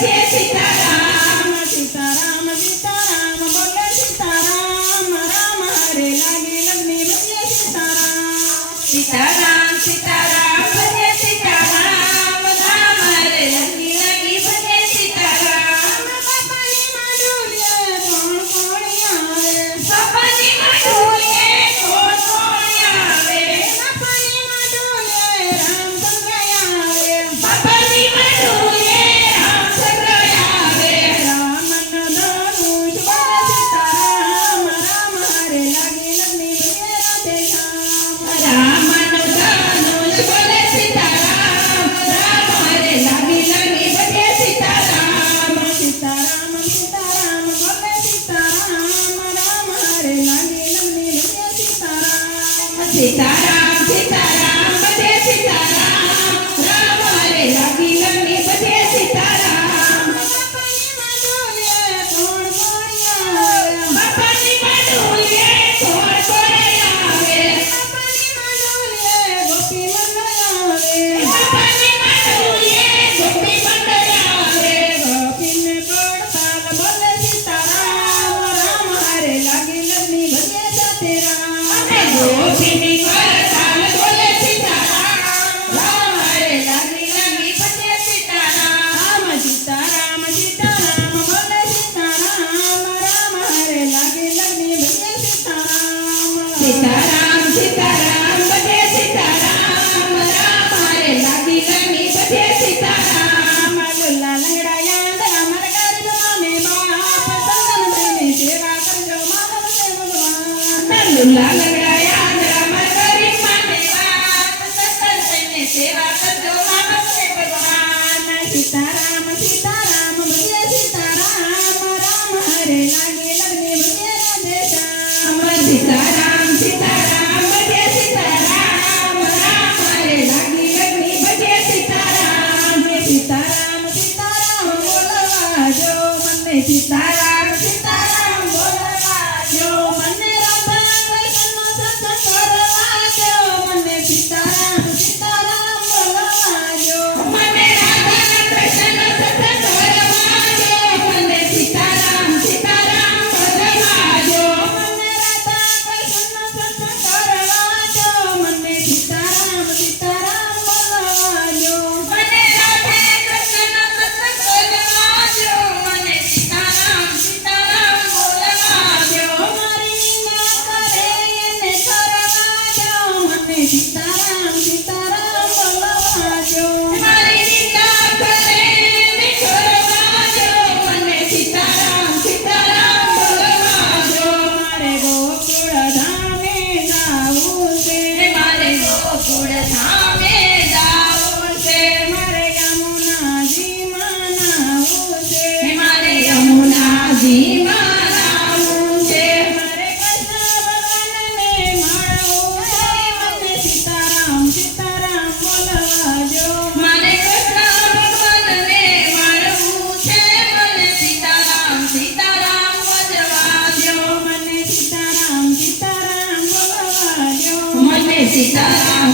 છે સીતારામ સીતારામ સીતારામ બોલે સીતારામ રામ હરે લાગે લગ્ને ભજે સીતારામ સીતારામ સીતારામ ભજે સીતારામ રામ હરે લગી લગી ભજે સીતારામ બાપાની માંડુલીએ કોણ કોણ આવે બાપાની માંડુલીએ કોણ કોણ આવે બાપાની માંડુલીએ રામચંદ્ર આવે બાપાની માંડુલીએ રામચંદ્ર આવે રામનો ધનુષ બોલે સીતારામ રામ હરે લાગે લગ્ને ભજે રાધે શ્યામ રામનો ધનુષ બોલે સીતારામ રામ હરે લાગી લાગી ભજે સીતારામ સીતારામ સીતારામ બોલે સીતારામ રામ હરે લાગે લગ્ને ભજે સીતારામ સીતારામ સીતારામ ભજે સીતારામ રામ હરે લાગી લાગી ભજે સીતારામ બાપાની માંડુલીએ કોણ કોણ આવે બાપાની માંડુલીએ કોણ કોણ આવે બાપાની માંડુલીએ ગોપી મંડળ આવે બાપાની માંડુલીએ ગોપી મંડળ આવે ગોપીને ગોળતાલ બોલે સીતારામ રામ હરે લાગે લગ્ને ભજે સતરામ અને ગોપીની કરતાલ બોલે સીતારામ રામ હરે લાગી લાગી ભજે સીતારામ સીતારામ સીતારામ બોલે સીતારામ રામ હરે લાગે લગ્ને ભજે સીતારામ સીતારામ સીતારામ ભજે સીતારામ રામ હરે લાગી લાગી ભજે સીતારામ લુલા લંગડા યાંદરા મર ગરીબ માને બાપ સંતન થઈને સેવા કરજો માનવ છે ભગવાન લુલા લંગડાયા રામર ગરીબ માને વાત સતર થઈને સેવા કરજો માનવ છે ભગવાન સીતારામ સીતારામ ભજે સીતારામ રામ હરે લાગે લગ્ને ભજે રાધે શ્યામ સીતારામ સીતારામ ભજે સીતારામ રામ હરે લાગી લગની ભજે સીતારામ સીતારામ સીતારામ બોલવા જો મને સીતારામ સીતારામ બોલવા જો મને રાધા કૃષ્ણનો સત્સંગ કરવા જો મને સીતારામ સીતારામ બોલવા જો મને રાધા કૃષ્ણનો સત્સંગ કરવાજો મને સીતારામ સીતારામ ભજવાજો મને રાધા કૃષ્ણનો સત્સંગ કરવા જો મને સીતારામ સીતારામ બોલવા જો મને રાધે કૃષ્ણનો સત્સંગ કરવાજો મને સીતારામ સીતારામ બોલવાજો મારી નિંદા કરે એને કરવા જો મને સીતારામ સીતારામ બોલવા જો મારી નિંદા કરે ને કરવાજો મને સીતારામ સીતારામ બોલવાજો મારે ગોકુળ ધામે જાવું છે મારે ગોકુળ ધામે જાવું છે મારે યમુનાજીમાં નાવું છે મારે યમુનાજીમાં નાવું છે મારે કૃષ્ણ ભગવાનને મળવું છે મને સીતારામ સીતારામ બોલવા જો મને કૃષ્ણ ભગવાનને મળવું છે મને સીતારામ સીતારામ ભજવાજો મને સીતારામ સીતારામ બોલવા જો મને સીતારામ